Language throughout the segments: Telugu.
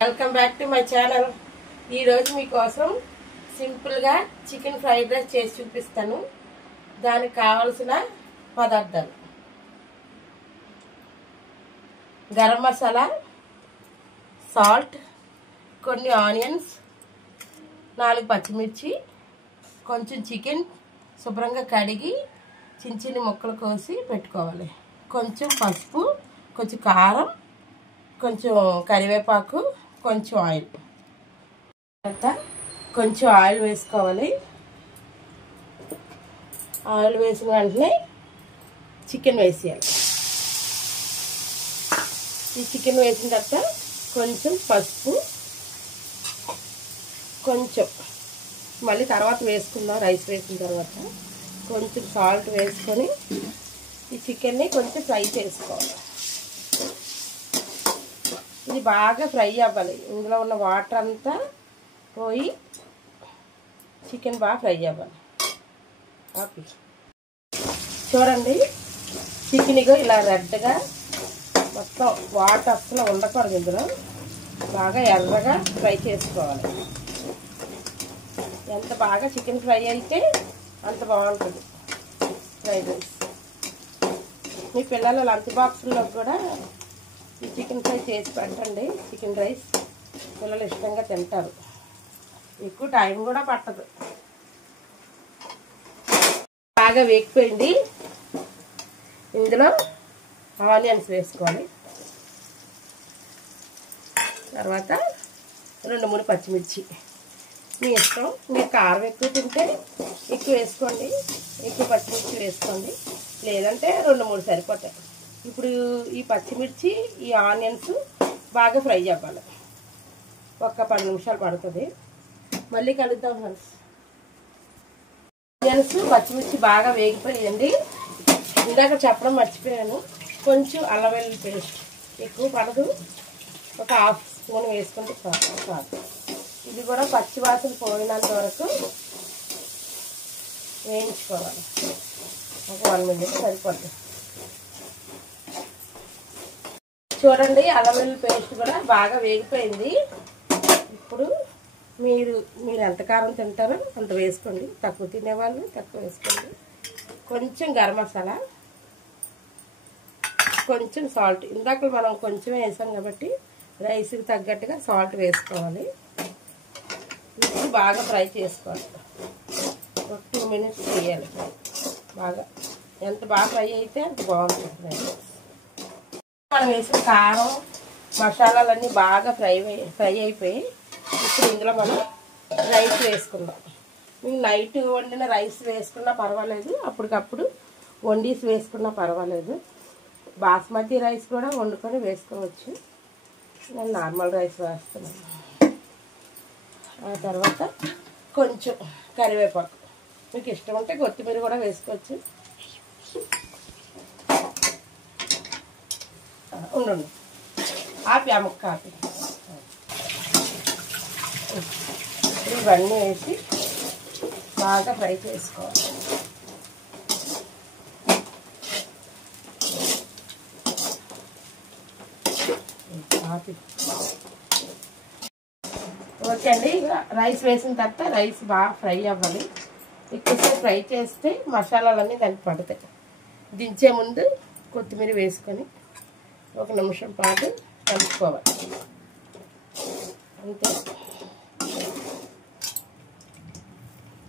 Welcome back to my channel. ఈరోజు మీకోసం సింపుల్గా చికెన్ ఫ్రైడ్ రైస్ చేసి చూపిస్తాను. దానికి కావలసిన పదార్థాలు: గరం మసాలా, సాల్ట్, కొన్ని ఆనియన్స్, 4 పచ్చిమిర్చి, కొంచెం చికెన్ శుభ్రంగా కడిగి చిన్న చిన్న ముక్కలు కోసి పెట్టుకోవాలి. కొంచెం పసుపు, కొంచెం కారం, కొంచెం కరివేపాకు, కొంచెం ఆయిల్. కొంచెం ఆయిల్ వేసుకోవాలి. ఆయిల్ వేసిన వెంటనే చికెన్ వేసేయాలి. ఈ చికెన్ వేసిన తర్వాత కొంచెం పసుపు, కొంచెం మళ్ళీ తర్వాత వేసుకుందాం. రైస్ వేసిన తర్వాత కొంచెం సాల్ట్ వేసుకొని ఈ చికెన్ని కొంచెం ఫ్రై చేసుకోవాలి. ఇది బాగా ఫ్రై అవ్వాలి. ఇందులో ఉన్న వాటర్ అంతా పోయి చికెన్ బాగా ఫ్రై అవ్వాలి. చూడండి, చికెన్ ఇలా రెడ్గా మొత్తం వాటర్ అసలు ఉండకూడదు. ఇందులో బాగా ఎర్రగా ఫ్రై చేసుకోవాలి. ఎంత బాగా చికెన్ ఫ్రై అయితే అంత బాగుంటుంది ఫ్రైడ్ రైస్. మీ పిల్లల లంచ్ బాక్సుల్లో కూడా ఈ చికెన్ ఫ్రై చేసి పెట్టండి. చికెన్ రైస్ పిల్లలు ఇష్టంగా తింటారు. ఎక్కువ టైం కూడా పట్టదు. బాగా వేగిపోయింది. ఇందులో ఆనియన్స్ వేసుకోవాలి. తర్వాత 2-3 పచ్చిమిర్చి. మీ ఇష్టం. మీరు కారం ఎక్కువ తింటే ఎక్కువ వేసుకోండి, ఎక్కువ పచ్చిమిర్చి వేసుకోండి. లేదంటే 2-3 సరిపోతాయి. ఇప్పుడు ఈ పచ్చిమిర్చి, ఈ ఆనియన్స్ బాగా ఫ్రై అవ్వాలి. ఒక 10 నిమిషాలు పడుతుంది. మళ్ళీ కలుద్దాం ఫ్రెండ్స్. ఆనియన్స్, పచ్చిమిర్చి బాగా వేగిపోయింది. ఇందాక చెప్పడం మర్చిపోయాను. కొంచెం అల్లం వెల్లుల్లి పేస్ట్, ఎక్కువ పడదు, ఒక 1/2 స్పూన్ వేసుకుంటే చాలు. ఇది కూడా పచ్చి వాసన పోయినంత వరకు వేయించుకోవాలి. ఒక 1 మినిట్ సరిపోతుంది. చూడండి, అల్లం వెల్లుల్లి పేస్ట్ కూడా బాగా వేగిపోయింది. ఇప్పుడు మీరు ఎంత కారం తింటారో అంత వేసుకోండి. తక్కువ తినేవాళ్ళు తక్కువ వేసుకోండి. కొంచెం గరం మసాలా, కొంచెం సాల్ట్. ఇందాక మనం కొంచెం వేసాం కాబట్టి రైస్కి తగ్గట్టుగా సాల్ట్ వేసుకోవాలి. ఇది బాగా ఫ్రై చేసుకోవాలి. ఒక 2 మినిట్స్ చేయాలి. బాగా ఎంత బాగా ఫ్రై అయితే అంత బాగుంటుంది. మనం వేసిన కారం మసాలాలన్నీ బాగా ఫ్రై అయిపోయి ఇప్పుడు ఇందులో మనం రైస్ వేసుకుందాం. మీకు నైట్ వండిన రైస్ వేసుకున్నా పర్వాలేదు, అప్పటికప్పుడు వండీస్ వేసుకున్నా పర్వాలేదు. బాస్మతి రైస్ కూడా వండుకొని వేసుకోవచ్చు. నేను నార్మల్ రైస్ వేస్తున్నాను. ఆ తర్వాత కొంచెం కరివేపాకు, మీకు ఇష్టం ఉంటే కొత్తిమీర కూడా వేసుకోవచ్చు. ఉండండి, ఆపి ఆ ముక్క ఆపి. ఇవన్నీ వేసి బాగా ఫ్రై చేసుకోవాలి. ఆపి. ఓకే అండి, రైస్ వేసిన తర్వాత రైస్ బాగా ఫ్రై అవ్వాలి. ఎక్కువసేపు ఫ్రై చేస్తే మసాలాలన్నీ దానికి పడతాయి. దించే ముందు కొత్తిమీర వేసుకొని 1 నిమిషం పాటు కలుపుకోవాలి. అంతే,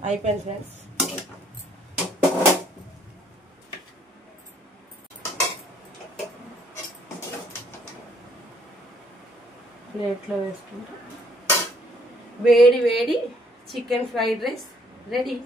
అయిపోయింది ఫ్రెండ్స్. ప్లేట్లో వేసుకుంటా వేడి వేడి చికెన్ ఫ్రైడ్ రైస్ రెడీ.